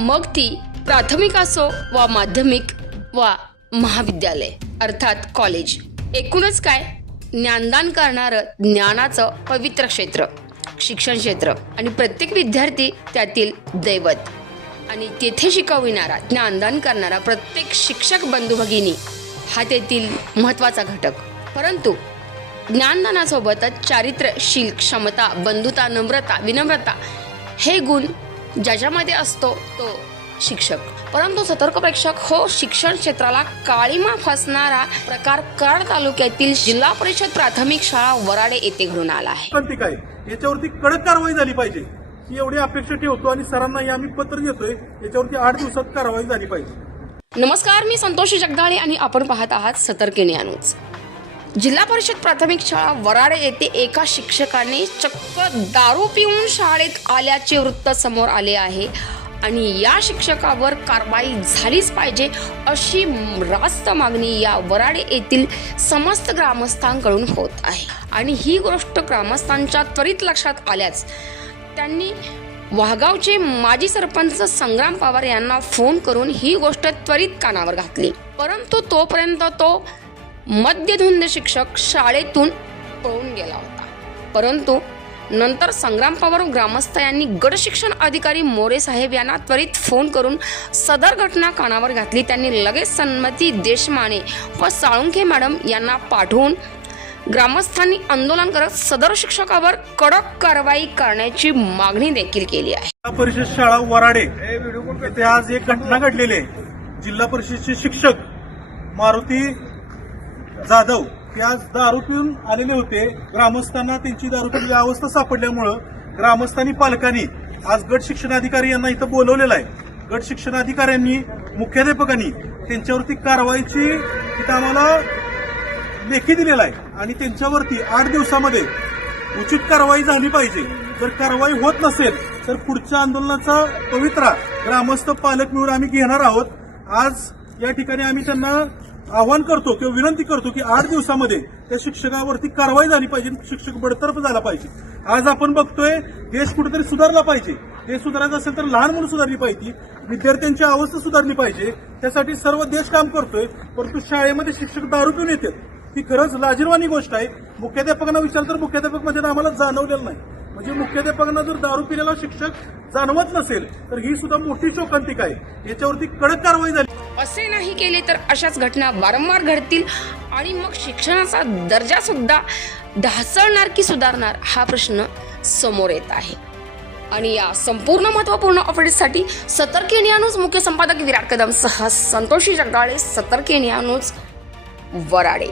मग ती प्राथमिक असो वा माध्यमिक वा महाविद्यालय अर्थात कॉलेज। एकूणच काय, ज्ञानदान करणारं ज्ञानाचं पवित्र क्षेत्र शिक्षण क्षेत्र आणि प्रत्येक विद्यार्थी त्यातील दैवत आणि तेथे शिकविणारा ज्ञानदान करणारा प्रत्येक शिक्षक बंधू भगिनी हा तेथील महत्त्वाचा घटक। परंतु ज्ञानदानासोबतच चारित्र्यशील क्षमता, बंधुता, नम्रता, विनम्रता हे गुण ज्याच्यामध्ये असतो तो शिक्षक। परंतु सतर्क प्रेक्षक हो, शिक्षण क्षेत्राला काळीमा फासणारा प्रकार कराड तालुक्यातील जिल्हा परिषद प्राथमिक शाळा वराडे येथे घडून आला आहे। पण ती काय, याच्यावरती कडक कारवाई झाली पाहिजे ही एवढी अपेक्षा ठेवतो आणि सरांनाही आम्ही पत्र देतोय, याच्यावरती 8 दिवसात कारवाई झाली पाहिजे। नमस्कार, मी संतोषी जगदाळे आणि आपण पाहत आहात सतर्क न्यूज। जिल्हा परिषद प्राथमिक शाळा वराडे येथे एका शिक्षकाने चक्क दारू पिऊन शाळेत आल्याचे वृत्त समोर आले आहे आणि या शिक्षकावर कारवाई झालीच पाहिजे अशी रास्त मागणी या वराडे येथील समस्त ग्रामस्थांकडून होत आहे। आणि ही गोष्ट ग्रामस्थांच्या त्वरित लक्षात आल्याच त्यांनी वाहगावचे माजी सरपंच संग्राम पवार यांना फोन करून ही गोष्ट त्वरित कानावर घातली। परंतु तोपर्यंत तो मद्यधुंद शिक्षक शाळेतून पळून गेला होता। परंतु नंतर संग्राम पवार ग्रामस्थ यांनी गट शिक्षण अधिकारी मोरे साहेब यांना त्वरित फोन करून सदर घटना कानावर घातली। त्यांनी लगेच सन्मती देशमाने व साळुंखे मॅडम यांना पाठवून ग्रामस्थांनी आंदोलन करत सदर शिक्षकावर कडक कारवाई करण्याची मागणी देखील केली आहे। जिल्हा परिषद शाळा वराडे येथे आज एक घटना घडलेली आहे। जिल्हा परिषदचे शिक्षक मारुती जाधव हे आज दारू पिऊन आलेले होते। ग्रामस्थांना त्यांची दारू पिण्याची अवस्था सापडल्यामुळं ग्रामस्थांनी पालकांनी आज गट शिक्षणाधिकारी यांना इथं बोलवलेलं आहे। गट शिक्षणाधिकाऱ्यांनी मुख्याध्यापकांनी त्यांच्यावरती कारवाईची इथं आम्हाला लेखी दिलेला आहे आणि त्यांच्यावरती 8 दिवसामध्ये उचित कारवाई झाली पाहिजे। जर कारवाई होत नसेल तर पुढच्या आंदोलनाचा पवित्रा ग्रामस्थ पालक मिळून आम्ही घेणार आहोत। आज या ठिकाणी आम्ही त्यांना आवाहन करतो किंवा विनंती करतो की 8 दिवसामध्ये त्या शिक्षकावरती कारवाई झाली पाहिजे, शिक्षक बडतर्फ झाला पाहिजे। आज आपण बघतोय देश कुठेतरी सुधारला पाहिजे। देश सुधारायचं असेल तर लहान मुलं सुधारली पाहिजे, विद्यार्थ्यांची अवस्था सुधारली पाहिजे, त्यासाठी सर्व देश काम करतोय। परंतु शाळेमध्ये शिक्षक दारू पिऊन येतात, ही खरंच लाजिरवाणी गोष्ट आहे। मुख्याध्यापकांना विचारलं तर मुख्याध्यापक म्हणजे आम्हाला जाणवलेलं नाही। म्हणजे मुख्याध्यापकांना जर दारू पिलेला शिक्षक जाणवत नसेल तर ही सुद्धा मोठी शोकांतिका आहे। याच्यावरती कडक कारवाई झाली। असे नाही केले तर अशाच घटना वारंवार घडतील आणि मग शिक्षणाचा दर्जा सुद्धा ढासळणार की सुधारणार हा प्रश्न समोर येत आहे। आणि या संपूर्ण महत्त्वपूर्ण अपडेट्ससाठी सतर्क न्यूज मुख्य संपादक विराट कदम सह संतोषी जगदाळे, सतर्क न्यूज वराडे।